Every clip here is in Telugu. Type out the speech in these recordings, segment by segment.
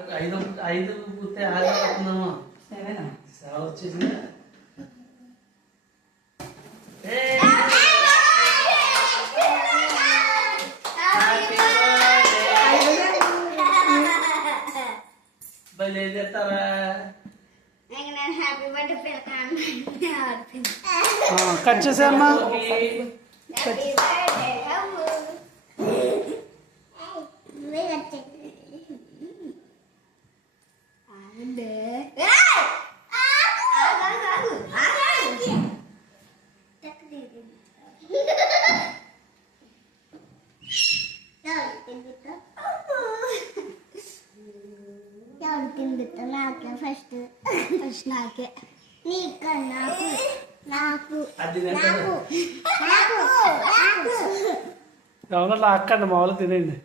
ఐదు ఐదు పూర్తి ఆడుతున్నాము. వచ్చేసింది. బయలుదేరుతారా? కట్ చేసేమ్మా. నాకే ఫస్ట్ నాకే నీకు నాకు నాకు ఎవరో లాక్కండి మామూలు తినండి.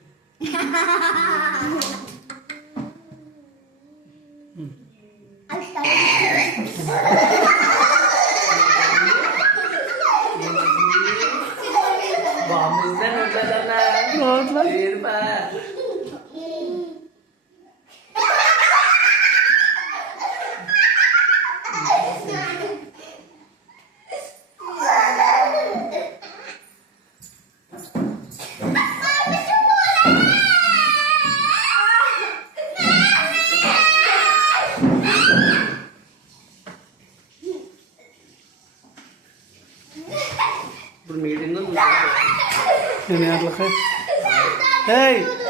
ఇప్పుడు మీటింగ్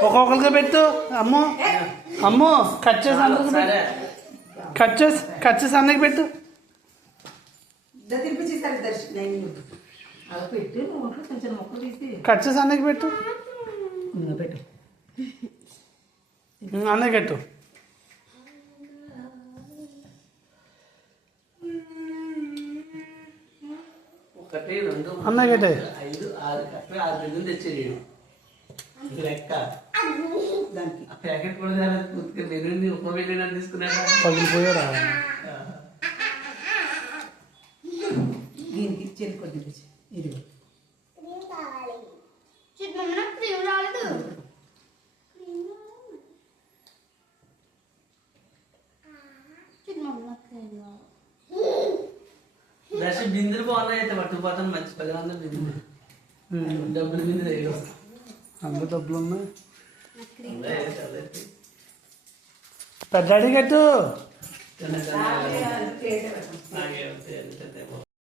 ఒక్కొక్కరిగా పెట్టు. అమ్మో అమ్మో కట్ చేసి అందరికి కట్ చేసి అందరికి పెట్టు. కట్ చేసి అందరికి పెట్టు. అందరికి పెట్టు. ఒకటి రెండు అన్నగట్టే 5 6 కట్ట 6 బిందులు తెచ్చేది లెక్క. ప్యాకెట్ కూడా వెల్లుండి ఉప్మా వెళ్ళిన తీసుకున్నాడా? పగిలిపోయారా? దీనికి చెల్లి కొద్ది ఇది బిందులు బాగున్నాయి. అయితే పట్టుకుపోతాను మంచి 10 బిందులు డబ్బులు బిందు దగ్గర అందరు డబ్బులు ఉన్నాయి. పెద్ద అడిగట్టు.